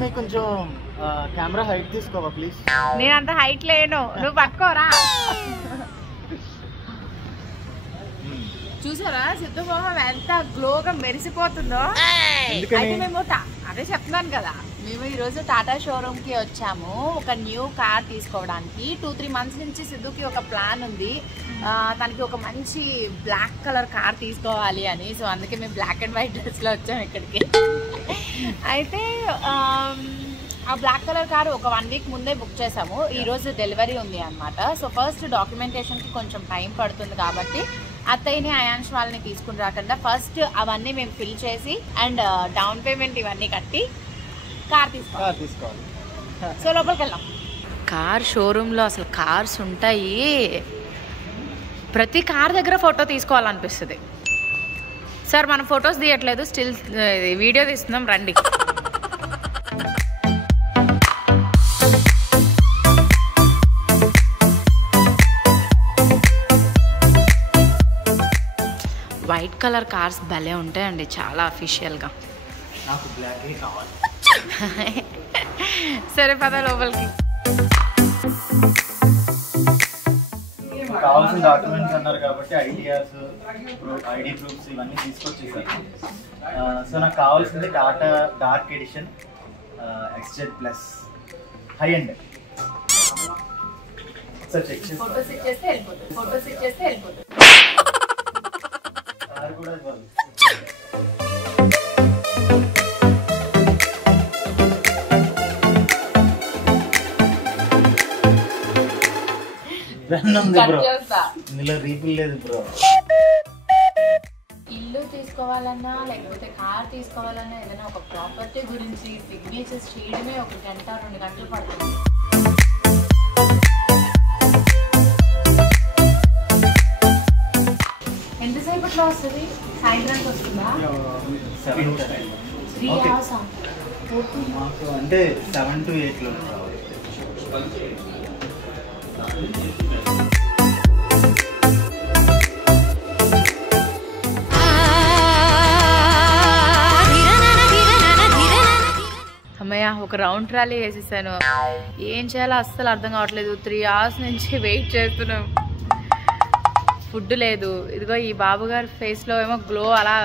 మీ కొంచెం camera height తీసుకోవా please. నేను అంత హైట్ లేను, నువ్వు పట్టుకోరా. చూసారా సిద్ధు మొహం ఎంత గ్లోగా మెరిసిపోతుందో. అయితే మేము అదే చెప్తున్నాను కదా, మేము ఈరోజు టాటా షోరూమ్ కి వచ్చాము ఒక న్యూ కార్ తీసుకోవడానికి. 2-3 మంత్స్ నుంచి సిద్ధుకి ఒక ప్లాన్ ఉంది, తనకి ఒక మంచి బ్లాక్ కలర్ కార్ తీసుకోవాలి అని. సో అందుకే మేము బ్లాక్ అండ్ వైట్ డ్రెస్లో వచ్చాము ఇక్కడికి. అయితే ఆ బ్లాక్ కలర్ కారు ఒక 1 వీక్ ముందే బుక్ చేసాము. ఈరోజు డెలివరీ ఉంది అనమాట. సో ఫస్ట్ డాక్యుమెంటేషన్కి కొంచెం టైం పడుతుంది కాబట్టి అత్తయ్యని అయాన్ష్ వాళ్ళని తీసుకుని రాకుండా ఫస్ట్ అవన్నీ మేము ఫిల్ చేసి అండ్ డౌన్ పేమెంట్ ఇవన్నీ కట్టి కార్ తీసుకోవాలి. సో లోపలికి వెళ్దాం. కార్ షోరూంలో అసలు కార్స్ ఉంటాయి, ప్రతి కార్ దగ్గర ఫోటో తీసుకోవాలనిపిస్తుంది. సార్ మనం ఫొటోస్ తీయట్లేదు, స్టిల్ వీడియో తీస్తున్నాం, రండి. వైట్ కలర్ కార్స్ భలే ఉంటాయండి, చాలా అఫీషియల్గా. నాకు బ్లాక్ కావాలి. సరే పద లోపలికి. కావాల్సిన డాక్యుమెంట్స్ అన్నారు కాబట్టి ఐడి ప్రూఫ్స్ ఇవన్నీ తీసుకొచ్చేసాను. సో నాకు కావాల్సింది Tata dark edition XZ plus high and. So check చేసి ఫోటోస్ ఇచ్చేస్తే వెళ్ళిపోతుంది. కార్ కూడా ఇవ్వాలి. ఇందులో రీఫిల్ లేదు బ్రో. ఇల్లు తీసుకోవాలన్నా లేకపోతే కార్ తీసుకోవాలన్నా ఏదైనా ఒక ప్రాపర్టీ గురించి సిగ్నేచర్స్ చేయడమే 1 గంట 2 గంటలు పడుతుంది. ఎంతసేపట్లో వస్తుంది? సాయంత్రానికి వస్తుందా? 3 hours మాకు అంటే 7 to 8లో. అమ్మయ్య ఒక రౌండ్ ట్రాలీ వేసేసాను. ఏం చేయాలో అస్సలు అర్థం కావట్లేదు. 3 hours నుంచి వెయిట్ చేస్తున్నాం, ఫుడ్ లేదు. ఇదిగో ఈ బాబు గారి ఫేస్ లో ఏమో గ్లో అలా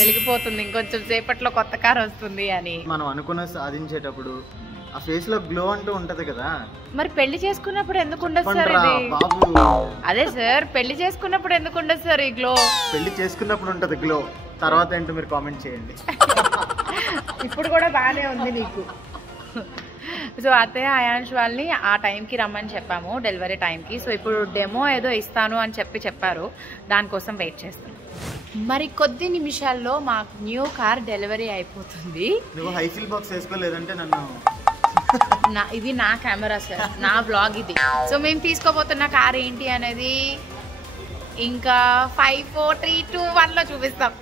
వెలిగిపోతుంది, ఇంకొంచెం సేపట్లో కొత్త కార్ వస్తుంది అని. మనం అనుకున్న సాధించేటప్పుడు ఆ ఫేస్ లో గ్లో అంటూ ఉంటది కదా. మరి పెళ్లి చేసుకున్నప్పుడు ఎందుకు ఉండదు సార్ ఇది? అదే సార్, పెళ్లి చేసుకున్నప్పుడు ఎందుకు ఉండదు సార్ ఈ గ్లో? పెళ్లి చేసుకున్నప్పుడు ఉంటది గ్లో, తర్వాత ఏంటో మీరు కామెంట్ చేయండి. ఇప్పుడు కూడా బాగానే ఉంది నీకు. సో అత్తయ్య అయాన్ష్ వాళ్ళని ఆ టైంకి రమ్మని చెప్పాము, డెలివరీ టైంకి. సో ఇప్పుడు డెమో ఏదో ఇస్తాను అని చెప్పారు, దానికోసం వెయిట్ చేస్తాను. మరి కొద్ది నిమిషాల్లో మాకు న్యూ కార్ డెలివరీ అయిపోతుంది. నువ్వు హైఫిల్ బాక్స్ వేసుకోలేదంటే నన్ను ఇది నా కెమెరా సార్, నా బ్లాగ్ ఇది. సో మేము తీసుకోబోతున్న కార్ ఏంటి అనేది ఇంకా 5, 4, 3, 2, 1లో చూపిస్తాం.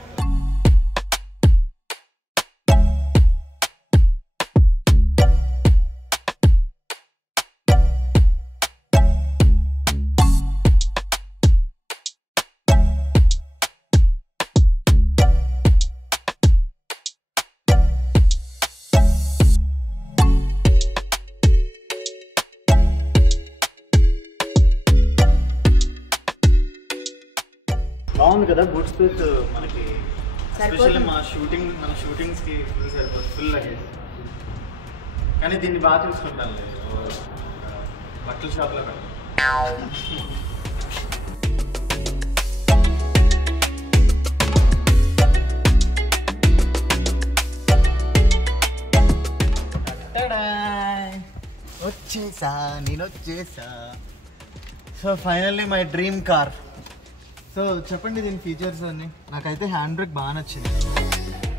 బాగుంది కదా బూట్ స్పేస్ మనకి, స్పెషల్లీ మన షూటింగ్స్ కి సరిపోతుంది, ఫుల్ లగేజ్. కానీ దీన్ని బాగా చూసుకుంటాను, బట్టల షాప్లో పెడతాను. నేను వచ్చేసా. So finally my dream car. So చెప్పండి దీని ఫీచర్స్ అన్ని. నాకైతే హ్యాండ్ బ్రేక్ బాగా నచ్చింది.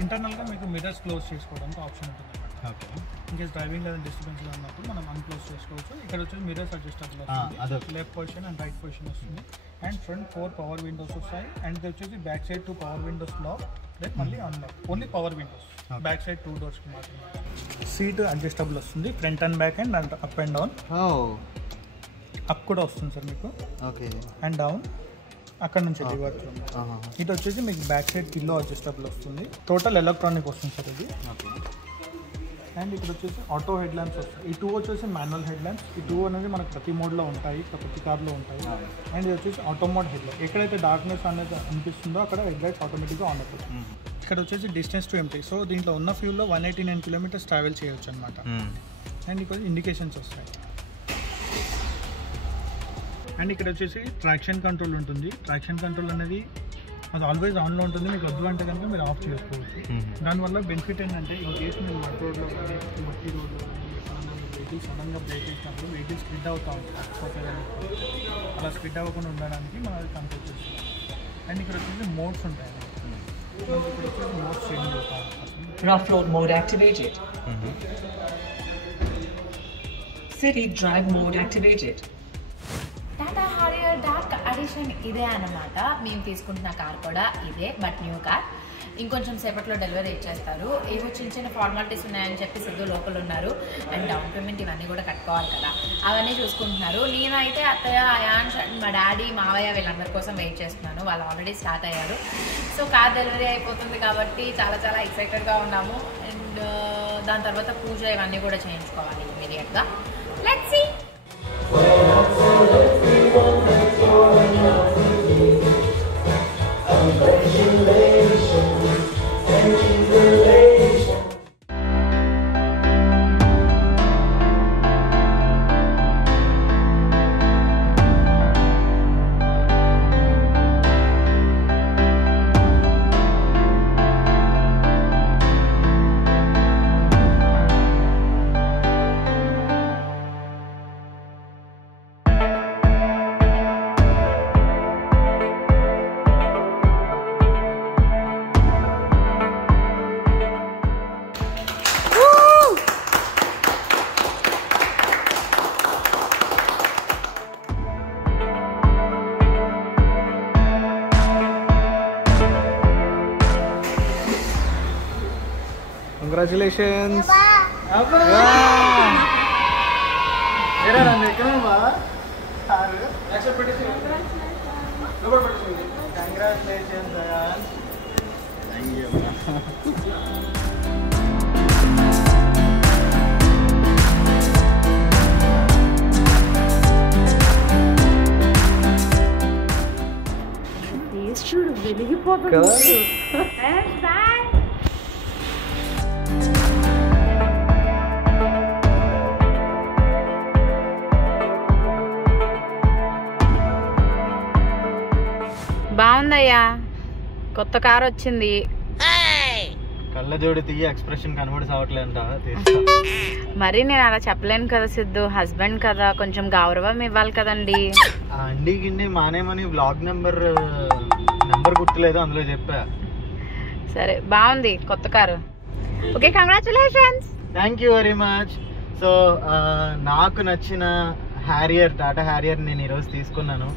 ఇంటర్నల్గా మీకు మిర్రర్స్ క్లోజ్ చేసుకోవడానికి ఆప్షన్ ఉంటుంది. ఓకే, ఇంకేస్ డ్రైవింగ్ లేదా డిస్టర్బెన్స్లో ఉన్నప్పుడు మనం అన్క్లోజ్ చేసుకోవచ్చు. ఇక్కడ వచ్చేసి మిర్రర్స్ అడ్జస్టబుల్ వస్తుంది, left position and right position వస్తుంది. అండ్ ఫ్రంట్ 4 పవర్ విండోస్ వస్తాయి. అండ్ ఇది వచ్చేసి back side 2 power windows lock, then మళ్ళీ unlock. Only power windows, back side 2 doors మాత్రమే. సీట్ అడ్జస్టబుల్ వస్తుంది, front and back and up and down. Up కూడా వస్తుంది sir మీకు. ఓకే, అండ్ డౌన్ అక్కడ నుంచి ఇటు వచ్చేసి మీకు బ్యాక్ సైడ్ పిల్లో అడ్జస్టబుల్ వస్తుంది. టోటల్ ఎలక్ట్రానిక్ వస్తుంది సార్ ఇది. అండ్ ఇక్కడ వచ్చేసి ఆటో హెడ్ ల్యాంప్స్ వస్తాయి. ఈ 2 వచ్చేసి మాన్యువల్ హెడ్ ల్యాంప్స్. ఈ 2 అనేది మనకు ప్రతి మోడ్లో ఉంటాయి, ప్రతి కార్లో ఉంటాయి. అండ్ ఇది వచ్చేసి ఆటో మోడ్ హెడ్ లైట్. ఎక్కడైతే డార్క్నెస్ అనేది అనిపిస్తుందో అక్కడ హెడ్ లైట్స్ ఆటోమేటిక్గా ఆన్ అవుతుంది. ఇక్కడ వచ్చేసి డిస్టెన్స్ టు ఎంటీ. సో దీంట్లో ఉన్న ఫ్యూల్లో 189 కిలోమీటర్స్ ట్రావెల్ చేయొచ్చు అనమాట. అండ్ ఇక్కడ ఇండికేషన్స్ వస్తాయి. అండ్ ఇక్కడ వచ్చేసి ట్రాక్షన్ కంట్రోల్ ఉంటుంది. ట్రాక్షన్ కంట్రోల్ అనేది అది ఆల్వేస్ ఆన్లో ఉంటుంది. మీకు వద్దు అంటే కనుక మీరు ఆఫ్ చేసుకోవచ్చు. దానివల్ల బెనిఫిట్ ఏంటంటే ఇన్ కేసు మీరు మట్టి రోడ్లో కానీ మట్టి రోడ్లో కానీ ఎక్కడన్నా వెహికల్స్ సడన్గా బ్రేక్ చేసినప్పుడు వెహికల్ స్కిడ్ అవుతూ ఉంటుంది. అలా స్కిడ్ అవ్వకుండా ఉండడానికి మనం అది కంట్రోల్ చేస్తాం. అండ్ ఇక్కడ వచ్చేసి మోడ్స్ ఉంటాయి. ఇక్కడ వచ్చేసి మోడ్స్ చేంజ్ అవుతాం. Rough road mode activated. City drive mode activated. Tata Harrier dark addition ఇదే అన్నమాట. మేము తీసుకుంటున్న కార్ కూడా ఇదే, బట్ న్యూ కార్. ఇంకొంచెం సేపట్లో డెలివరీ ఇచ్చేస్తారు. ఏవో చిన్న చిన్న ఫార్మాలిటీస్ ఉన్నాయని చెప్పి సిద్ధు లోపల ఉన్నారు. అండ్ డౌన్ పేమెంట్ ఇవన్నీ కూడా కట్టుకోవాలి కదా, అవన్నీ చూసుకుంటున్నారు. నేనైతే అత్తయ్య, అయాన్ష్, మా డాడీ, మావయ్య వీళ్ళందరి కోసం వెయిట్ చేస్తున్నాను. వాళ్ళు ఆల్రెడీ స్టార్ట్ అయ్యారు. సో కార్ డెలివరీ అయిపోతుంది కాబట్టి చాలా చాలా ఎక్సైటెడ్గా ఉన్నాము. అండ్ దాని తర్వాత పూజ ఇవన్నీ కూడా చేయించుకోవాలి ఇమీడియట్గా. Let's see. Congratulations. చూడు వెలిగిపోతుంది. బాగుందయ్యా, కొత్త కార్ వచ్చింది. కళ్ళజోడి తీయ ఎక్స్ప్రెషన్ కనబడి సావట్లేదంట. మరి నేను అలా చెప్పలేను కదా సిద్ధు, హస్బెండ్ కదా, కొంచెం గౌరవం ఇవ్వాలి కదండి. అండి గిండి మానేమని బ్లాగ్ నెంబర్ గుర్తులేదు, అందులో చెప్పా. సరే బాగుంది కొత్త car. Okay, congratulations. Thank you very much. So నాకు నచ్చిన హ్యారియర్, టాటా హ్యారియర్ నేను ఈరోజు తీసుకున్నాను.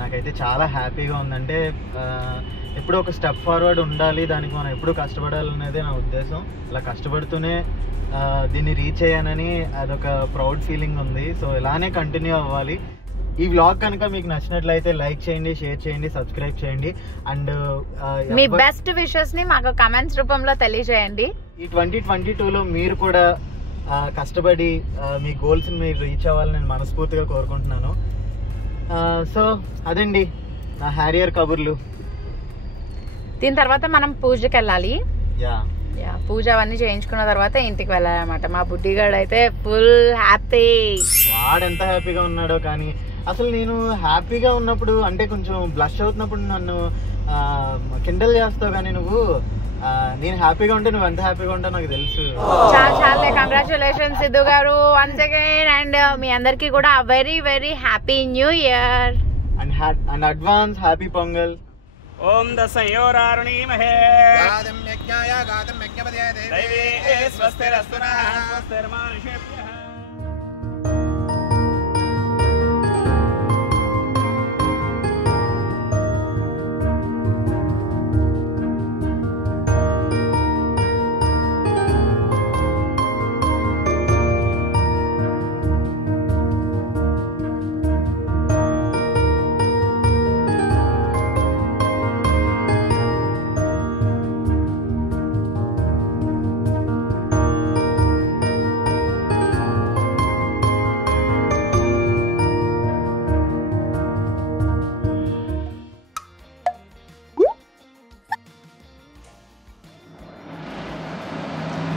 నాకైతే చాలా హ్యాపీగా ఉందంటే ఎప్పుడూ ఒక స్టెప్ ఫార్వర్డ్ ఉండాలి, దానికి మనం ఎప్పుడు కష్టపడాలి అనేది నా ఉద్దేశం. అలా కష్టపడుతూనే దీన్ని రీచ్ అయ్యానని అదొక ప్రౌడ్ ఫీలింగ్ ఉంది. సో ఇలానే కంటిన్యూ అవ్వాలి. ఈ వ్లాగ్ కనుక మీకు నచ్చినట్లయితే లైక్ చేయండి, షేర్ చేయండి, సబ్స్క్రైబ్ చేయండి. అండ్ మీ బెస్ట్ విషెస్ ని మాకు కమెంట్స్ రూపంలో తెలియజేయండి. ఈ 2022లో మీరు కూడా కష్టపడి మీ గోల్స్ మీరు రీచ్ అవ్వాలని నేను మనస్ఫూర్తిగా కోరుకుంటున్నాను. సో అదండి నా హ్యారియర్ కబుర్లు. దీని తర్వాత మనం పూజకి వెళ్ళాలి. యా, పూజ అవన్నీ చేయించుకున్న తర్వాత ఇంటికి వెళ్ళాలన్నమాట. మా బుడ్డిగాడు అయితే ఫుల్ హ్యాపీ. వాడెంత హ్యాపీగా ఉన్నాడో. కానీ అసలు నేను హ్యాపీగా ఉన్నప్పుడు అంటే కొంచెం బ్లష్ అవుతున్నప్పుడు నన్ను కిండల్ చేస్తావు, కానీ నువ్వు నేను హ్యాపీగా ఉంటే నువ్వు ఎంత హ్యాపీగా ఉంటావు నాకు తెలుసు. చాలా కంగ్రాచులేషన్స్ సిద్ధు గారు వన్స్ అగైన్. అండ్ మీ అందరికి కూడా very very happy new year and advance happy Pongal. ఓం దశయోరారుణీమహే గాదం యజ్ఞాయ గాదం యజ్ఞపదే దైవే స్వస్తిరస్తునా స్వస్తిర్మానుషేభ్యః.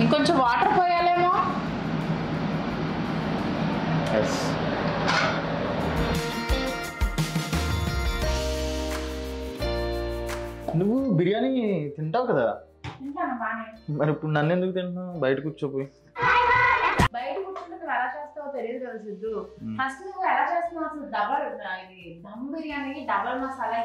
ఇంకొంచెం వాటర్ పోయాలేమో. నువ్వు బిర్యానీ తింటావు కదా, తింటాను బానే. మరి ఇప్పుడు నన్ను ఎందుకు తింటున్నావు? బయట కూర్చోపోయి. బయట కూర్చుంటే నువ్వు ఎలా చేస్తావో తెలియదు కదా సిద్ధు. ఫస్ట్ నువ్వు ఎలా చేస్తున్నావు అసలు? డబల్ ఇది దమ్ బిర్యానీ, డబల్ మసాలా